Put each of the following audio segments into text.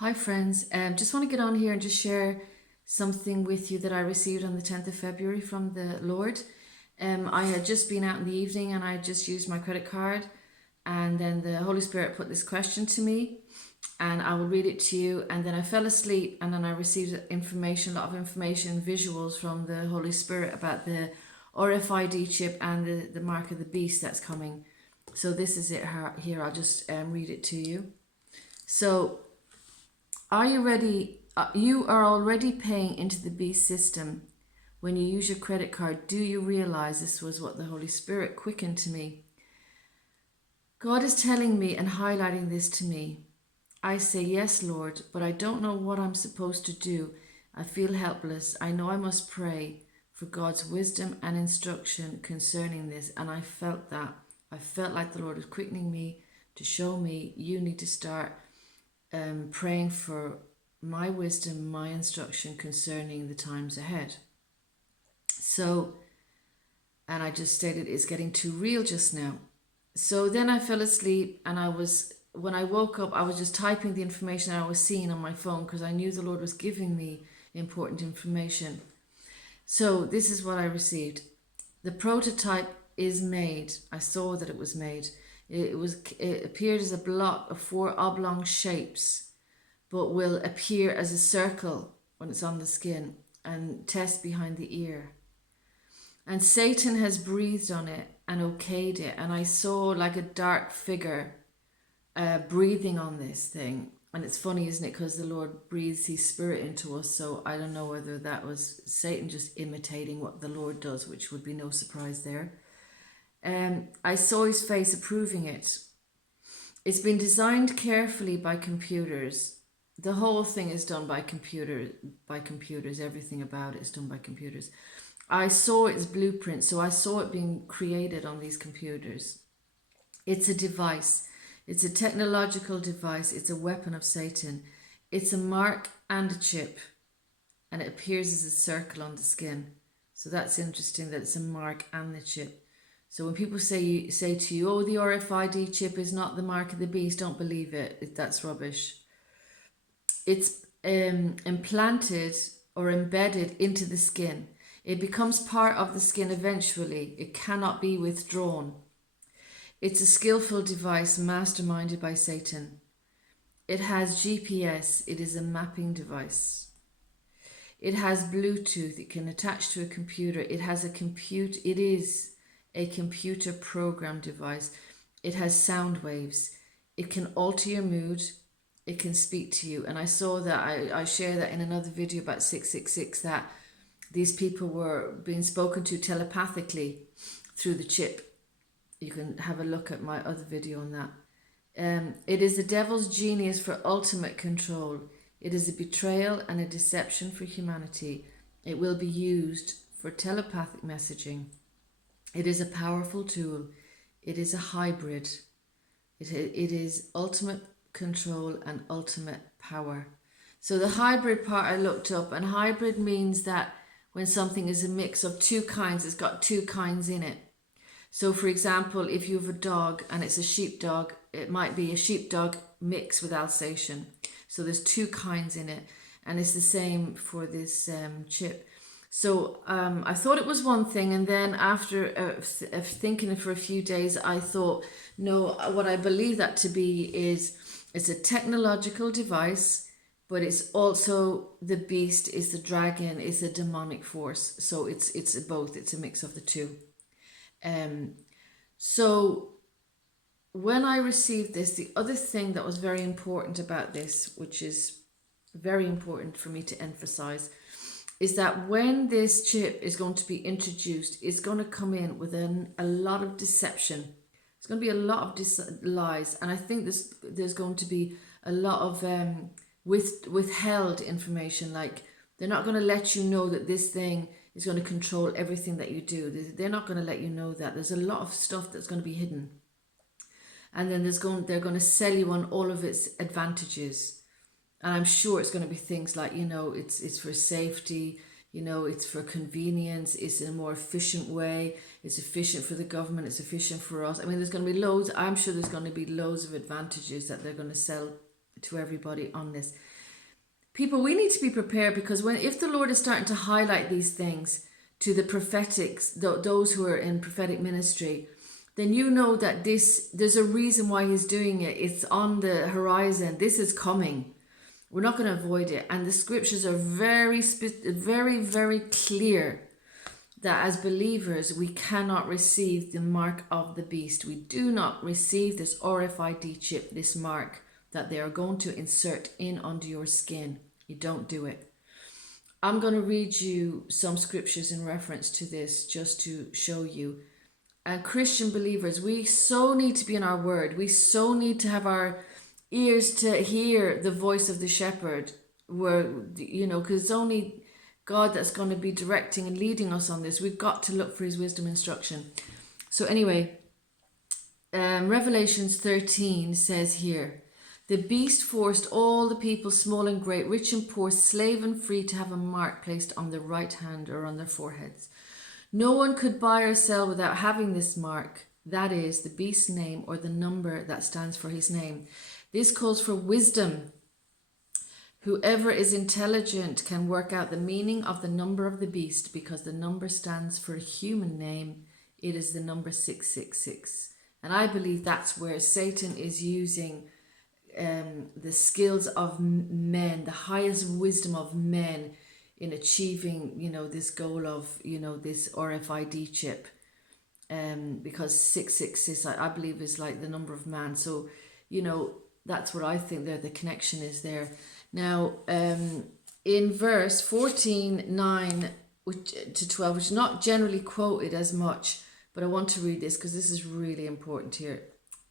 Hi friends, just want to get on here and just share something with you that I received on the 10th of February from the Lord. I had just been out in the evening and I just used my credit card, and then the Holy Spirit put this question to me, and I will read it to you. And then I fell asleep, and then I received information, a lot of information, visuals from the Holy Spirit about the RFID chip and the mark of the beast that's coming. So this is it here. I'll just read it to you. So are you ready? You are already paying into the beast system when you use your credit card. Do you realize this was what the Holy Spirit quickened to me? God is telling me and highlighting this to me. I say, yes, Lord, but I don't know what I'm supposed to do. I feel helpless. I know I must pray for God's wisdom and instruction concerning this. And I felt that. I felt like the Lord was quickening me to show me, you need to start praying for my wisdom, my instruction concerning the times ahead. So, and I just stated it's getting too real just now. So then I fell asleep, and when I woke up, I was just typing the information I was seeing on my phone because I knew the Lord was giving me important information. So this is what I received. The prototype is made. I saw that it was made. It appeared as a block of 4 oblong shapes, but will appear as a circle when it's on the skin and test behind the ear. And Satan has breathed on it and okayed it. And I saw like a dark figure breathing on this thing. And it's funny, isn't it? Because the Lord breathes his spirit into us. So I don't know whether that was Satan just imitating what the Lord does, which would be no surprise there. I saw his face approving it. It's been designed carefully by computers. The whole thing is done by computers. Everything about it is done by computers. I saw its blueprint, so I saw it being created on these computers. It's a device. It's a technological device. It's a weapon of Satan. It's a mark and a chip, and it appears as a circle on the skin. So that's interesting that it's a mark and the chip. So when people say to you, oh, the RFID chip is not the mark of the beast, don't believe it. That's rubbish. It's implanted or embedded into the skin. It becomes part of the skin eventually. It cannot be withdrawn. It's a skillful device masterminded by Satan. It has GPS. It is a mapping device. It has Bluetooth. It can attach to a computer. It is a computer program device. It has sound waves. It can alter your mood. It can speak to you. And I saw that, I shared that in another video about 666, that these people were being spoken to telepathically through the chip. You can have a look at my other video on that. It is the devil's genius for ultimate control. It is a betrayal and a deception for humanity. It will be used for telepathic messaging. It is a powerful tool. It is a hybrid. It is ultimate control and ultimate power. So the hybrid part I looked up, and hybrid means that when something is a mix of two kinds, it's got two kinds in it. So for example, if you have a dog and it's a sheepdog, it might be a sheepdog mixed with Alsatian. So there's two kinds in it, and it's the same for this chip. So I thought it was one thing, and then after thinking for a few days, I thought, no, what I believe that to be is it's a technological device, but it's also the beast, is the dragon, is a demonic force. So it's both. It's a mix of the two. So when I received this, the other thing that was very important about this, which is very important for me to emphasize, is that when this chip is going to be introduced, it's going to come in with a lot of deception. It's going to be a lot of lies, and I think there's going to be a lot of withheld information. Like, they're not going to let you know that this thing is going to control everything that you do. They're not going to let you know that. There's a lot of stuff that's going to be hidden, and then they're going to sell you on all of its advantages. And I'm sure it's going to be things like, it's for safety, it's for convenience, it's in a more efficient way, it's efficient for the government, it's efficient for us. I mean, there's going to be loads, I'm sure there's going to be loads of advantages that they're going to sell to everybody on this. People, we need to be prepared, because if the Lord is starting to highlight these things to the prophetics, those who are in prophetic ministry, then you know that there's a reason why he's doing it. It's on the horizon. This is coming. We're not going to avoid it. And the scriptures are very, very clear that as believers, we cannot receive the mark of the beast. We do not receive this RFID chip, this mark that they are going to insert in under your skin. You don't do it. I'm going to read you some scriptures in reference to this just to show you. And Christian believers, we so need to be in our word. We so need to have our ears to hear the voice of the shepherd, where, you know, because it's only God that's going to be directing and leading us on this. We've got to look for his wisdom instruction. So anyway, Revelations 13 says here, the beast forced all the people, small and great, rich and poor, slave and free, to have a mark placed on their right hand or on their foreheads. No one could buy or sell without having this mark, that is, the beast's name or the number that stands for his name. This calls for wisdom. Whoever is intelligent can work out the meaning of the number of the beast, because the number stands for a human name. It is the number 666. And I believe that's where Satan is using the skills of men, the highest wisdom of men, in achieving, you know, this goal of, you know, this RFID chip. Because 666, I believe, is like the number of man. So, you know, that's what I think there, the connection is there. Now, in verse 14:9 to 12, which is not generally quoted as much, but I want to read this because this is really important here.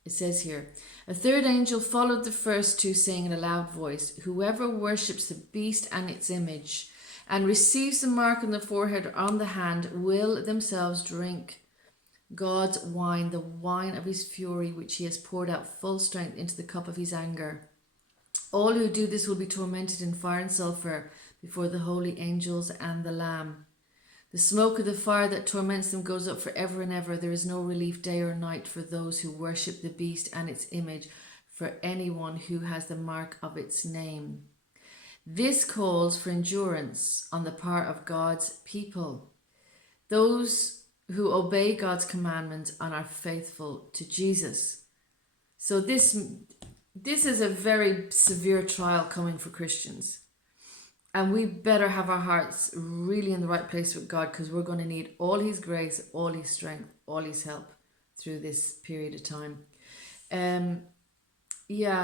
It says here, a third angel followed the first two, saying in a loud voice, whoever worships the beast and its image and receives the mark on the forehead or on the hand will themselves drink God's wine, the wine of his fury, which he has poured out full strength into the cup of his anger. All who do this will be tormented in fire and sulfur before the holy angels and the Lamb. The smoke of the fire that torments them goes up forever and ever. There is no relief day or night for those who worship the beast and its image, for anyone who has the mark of its name. This calls for endurance on the part of God's people, those who obey God's commandments and are faithful to Jesus. So this is a very severe trial coming for Christians. And we better have our hearts really in the right place with God, because we're going to need all his grace, all his strength, all his help through this period of time.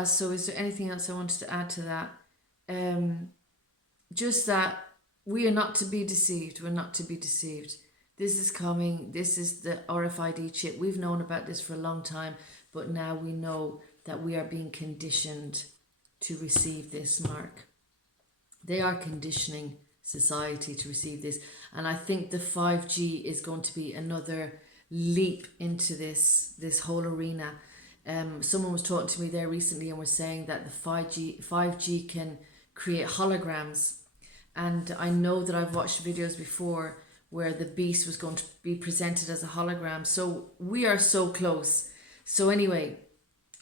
So is there anything else I wanted to add to that? Just that we are not to be deceived. We're not to be deceived. This is coming. This is the RFID chip. We've known about this for a long time, but now we know that we are being conditioned to receive this mark. They are conditioning society to receive this. And I think the 5G is going to be another leap into this whole arena. Someone was talking to me there recently and was saying that the 5G can create holograms. And I know that I've watched videos before where the beast was going to be presented as a hologram. So we are so close. So anyway,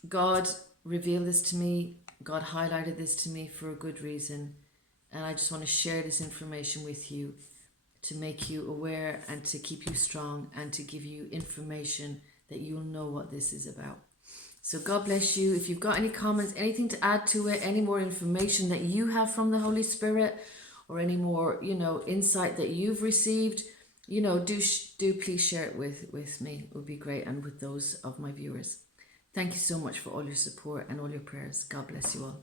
God revealed this to me. God highlighted this to me for a good reason. And I just want to share this information with you to make you aware and to keep you strong and to give you information that you'll know what this is about. So God bless you. If you've got any comments, anything to add to it, any more information that you have from the Holy Spirit, or any more, insight that you've received, do please share it with me. It would be great, and with those of my viewers. Thank you so much for all your support and all your prayers. God bless you all.